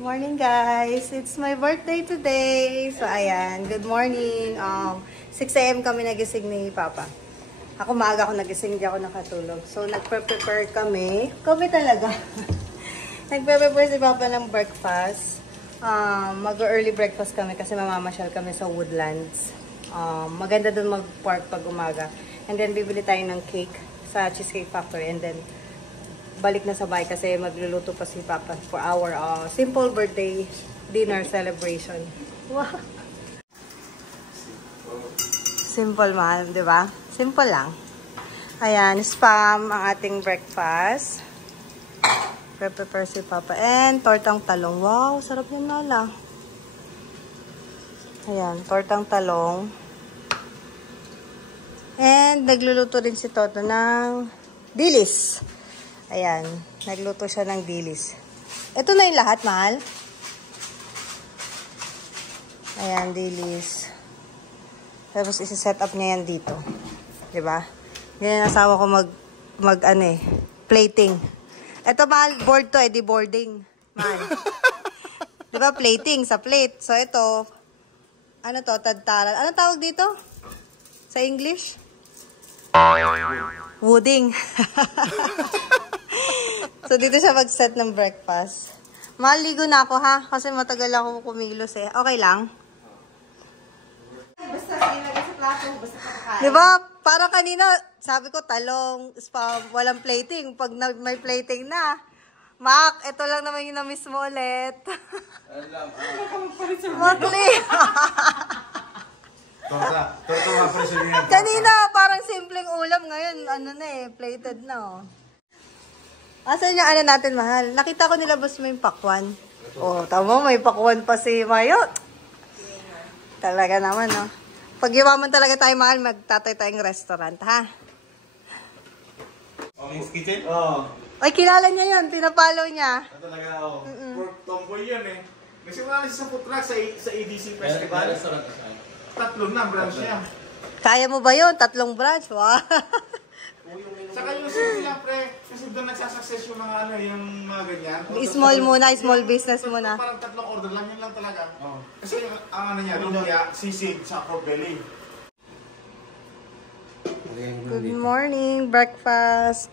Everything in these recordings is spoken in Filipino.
Morning guys! It's my birthday today! So ayan, good morning! 6 AM kami nagising ni Papa. Ako maaga ako nagising, hindi ako nakatulog. So nagpe-prepare kami. Kami talaga. Nagpe-prepare si Papa ng breakfast. Mag-early breakfast kami kasi mamamasyal kami sa Woodlands. Maganda dun mag-park pag umaga. And then bibili tayo ng cake sa Cheesecake Factory. And then balik na sa bahay kasi magluluto pa si Papa for our simple birthday dinner celebration. Wow! Simple man, di ba? Simple lang. Ayan, spam ang ating breakfast. Prepare si Papa. And tortang talong. Wow, sarap yan nala. Ayan, tortang talong. And nagluluto din si Toto ng dilis. Ayan, nagluto siya ng dilis. Ito na yung lahat, mahal. Ayan, dilis. Tapos isi-set up niya yan dito. Diba? Ganyan ang asawa ko plating. Ito, mahal, board to, di boarding. Mahal. Diba, plating sa plate. So, ito, ano to, tadtaran. Anong tawag dito? Sa English? Wooding. So, dito siya mag-set ng breakfast. Maligo na ako, ha? Kasi matagal ako kumilos, eh. Okay lang? Basta, sinagay sa plato. Basta kakakain. Diba? Para kanina, sabi ko, talong, spam, walang plating. Pag may plating na, Mac, ito lang naman yung na-miss mo ulit. Makli. Kanina, parang simpleng ulam. Ngayon, plated na, oh. Asan yung ano natin, mahal? Nakita ko nilabas mo yung pakwan. Oh, tama, may pakwan pa si Mayo. Talaga naman, no? Pag yumaman talaga tayo, mahal, magtatay tayong restaurant, ha? Ong's Kitchen? Oo. Ay, kilala niya yun. Pinapalo niya. Talaga, oo. Tomboy yun, eh. Nagsimula na siya sa food truck sa EDC Festival. Tatlong na branch niya. Kaya mo ba yun? 3 branch? Wow. Saka yung simple pre, kasi doon nagsasucess yung mga yung mga ganyan. Small muna, small business muna. Parang 3 order lang, yun lang talaga. Kasi ang niya, lumpia, sisig, sa pork belly. Good morning, breakfast.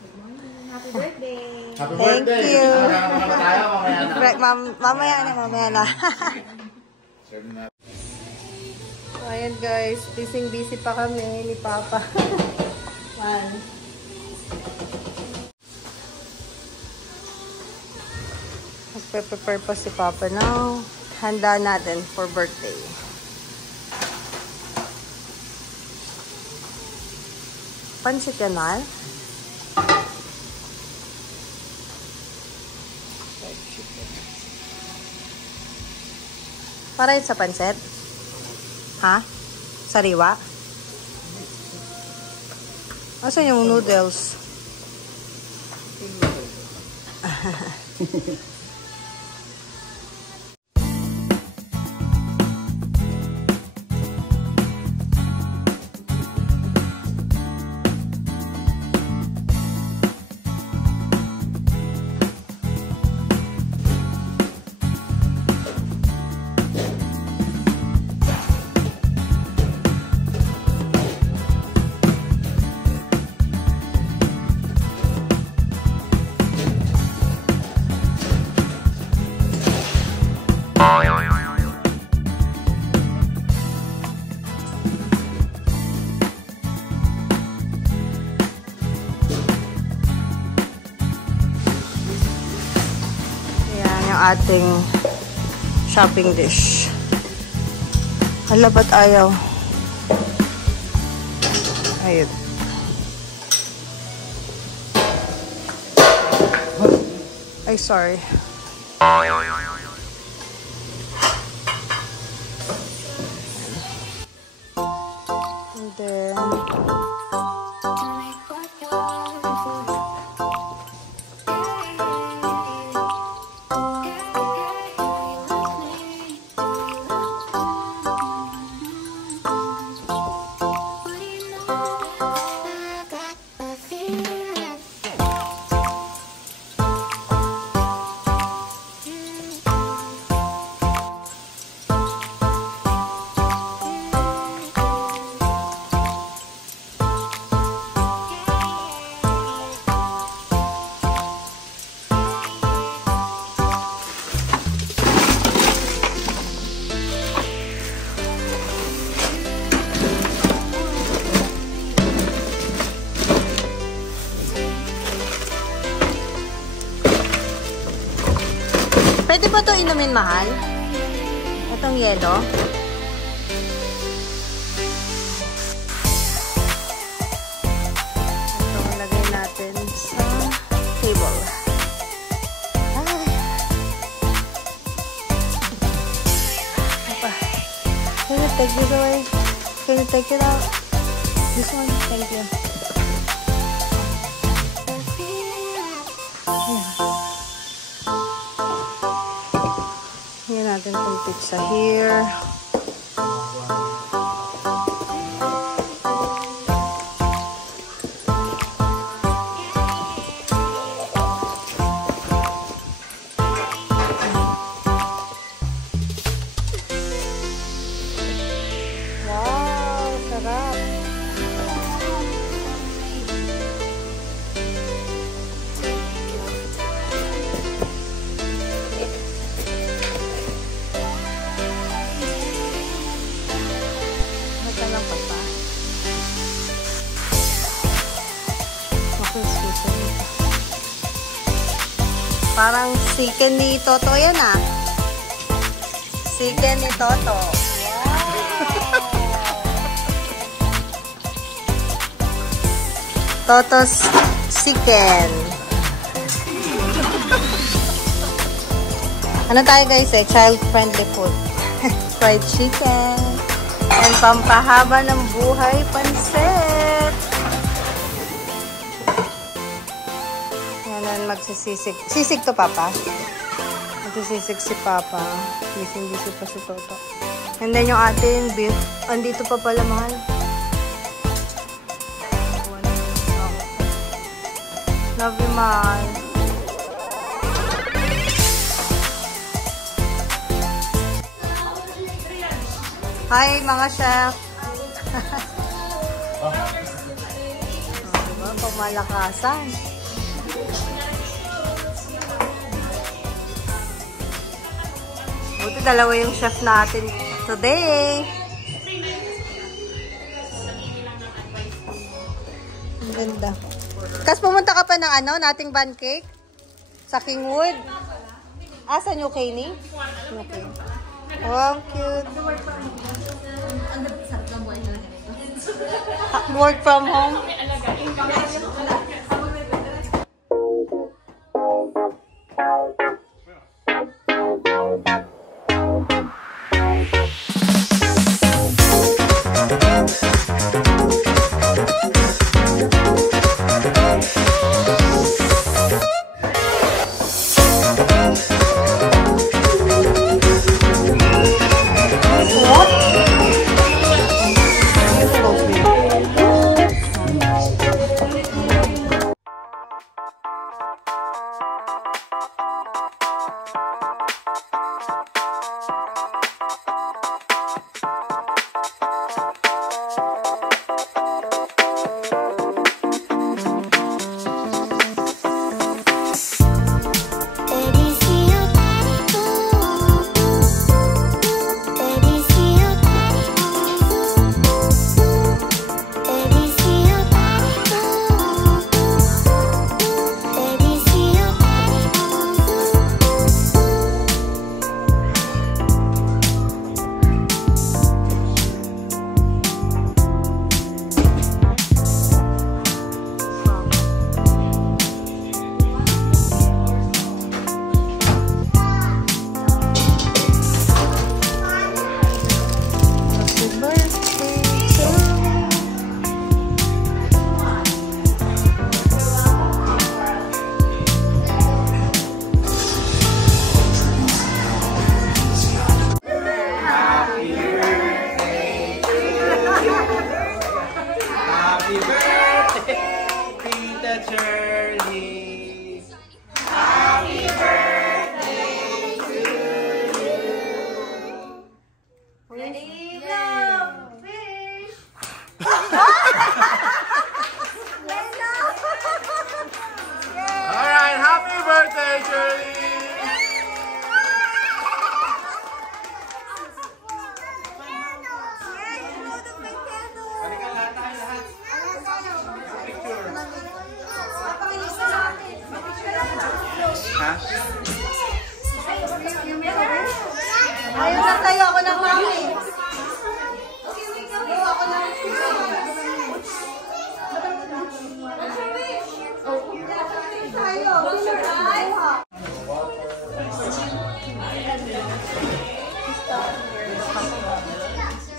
Good morning, happy birthday. Happy Thank birthday. you. Mamaya na. Mamaya na. So, ayan guys, busy pa kami ni Papa. Man. Magpe-prepare pa si Papa now. Handa natin for birthday. Pansit yan, mahal? Para yun sa pansit? Ha? Sariwa? Asan yung noodles? Ating shopping dish. Hala, ba't ayaw? Ayun. Ay, sorry. And then Pwede ba ito inumin, mahal? Itong yelo? Ito, lagay natin sa table. Ay. Apa. Can you take this away? Can you take it out? This one? Thank you. Yan natin itong pizza here. Wow, sarap. Parang chicken ni Toto yan ah. Chicken ni Toto. Toto's chicken. Ano tayo guys eh? Child-friendly food. Fried chicken. And pampahaba ng buhay, pansit. Yan, magsisisig. Sisig to, Papa. Magsisisig si Papa. Busy pa si Toto. And then yung ating beef. Andito pa pala, mahal. Love you, mahal. Hi, mga chef. Diba? Pamalakasan. Buti dalawa yung chef natin today. Ang ganda. Kas pumunta ka pa ng ano, nating pancake? Sa Kingwood? Ah, sa New Caney? Okay. Wow, cute. Work from home.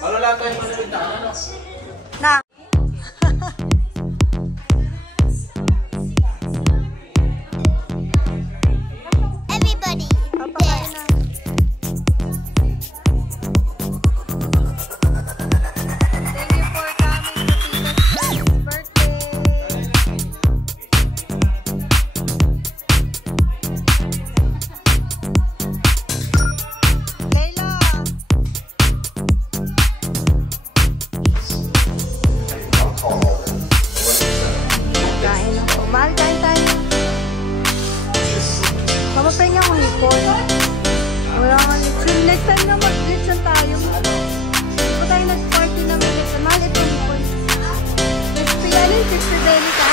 Ano lahat tayo manulintaan, ano? Na. Everybody, Papakain na. Thank you for coming to Tita's birthday. Layla. Kain na po. Mahal, kain tayo. Mapapahinga akong hipon. Wala nga lechon. Next time na mag-lechon tayo. Hindi pa tayo nag-party na may lechon. Mahal ito hipon. Crispy, ano yung crispy belly ka?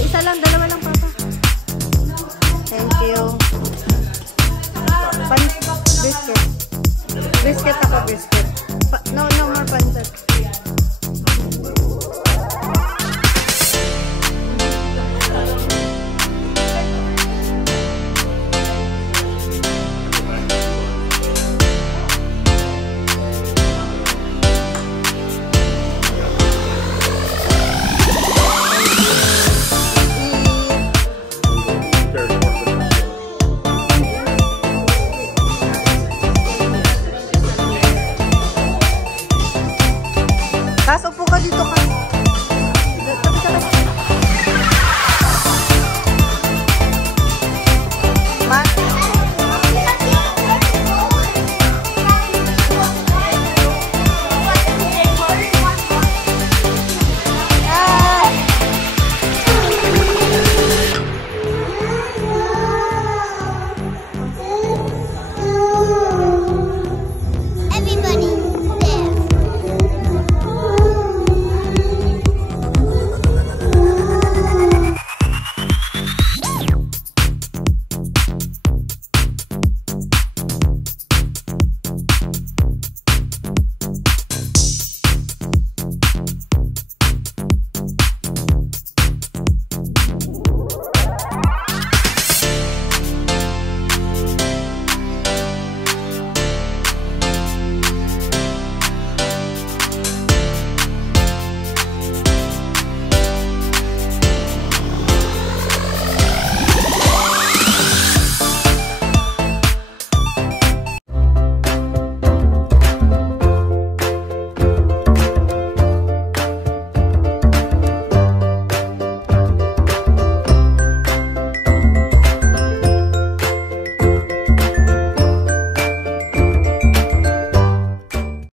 Isa lang, dalawa lang papa. Thank you. Biscuit. Biscuit ako, biscuit.